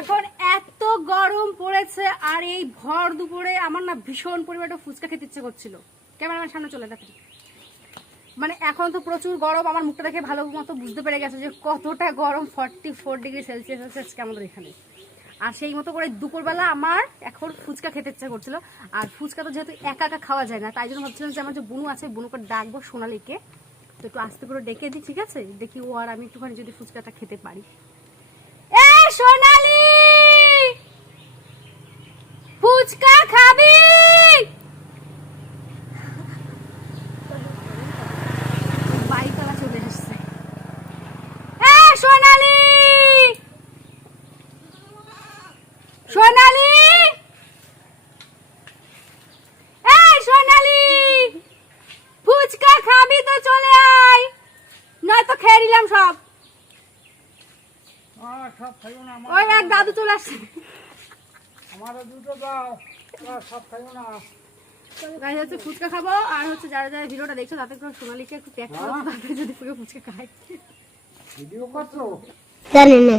এখন এত গরম পড়েছে আর এই ভর দুপুরে আমার না ভীষণ পরিমাণে ফুচকা খেতে ইচ্ছে করছিল। ক্যামেরাম্যান সামনে চলে দেখেন। মানে এখন তো প্রচুর গরম, আমার মুখটা দেখে ভালো মতো বুঝতে পেরে গেছে যে কতটা গরম ফর্টি ফোর ডিগ্রি সেলসিয়াস আছে আজকে আমাদের এখানে। আর সেই মতো করে দুপুরবেলা আমার এখন ফুচকা খেতে ইচ্ছা করছিল। আর ফুচকা তো যেহেতু একা একা খাওয়া যায় না, তাই জন্য ভাবছিলাম যে আমার যে বুনু আছে, বুনুকে ডাকবো সোনালিকে। তো একটু আস্তে করে ডেকে দিই, ঠিক আছে? দেখি ও আর আমি একটুখানি যদি ফুচকাটা খেতে পারি। সোনালি ফুচকা খাবি? বাইকওয়ালা চলে এসছে। সোনালি সোনালি সোনালি ফুচকা খাবি তো চলে আয় নয়তো খেয়ে নিলাম সব। সব খাইও না ওই এক দাদু চলে আসছে। আমারও দুটো দাও সব খাইও না। হচ্ছে ফুচকা খাব আর হচ্ছে যারা যারা ভিডিওটা দেখছ তাতে করে সোনালিকে একটু ট্যাগ করো তাতে যদি পুরো ফুচকা খায়। ভিডিও করছ? জানি না।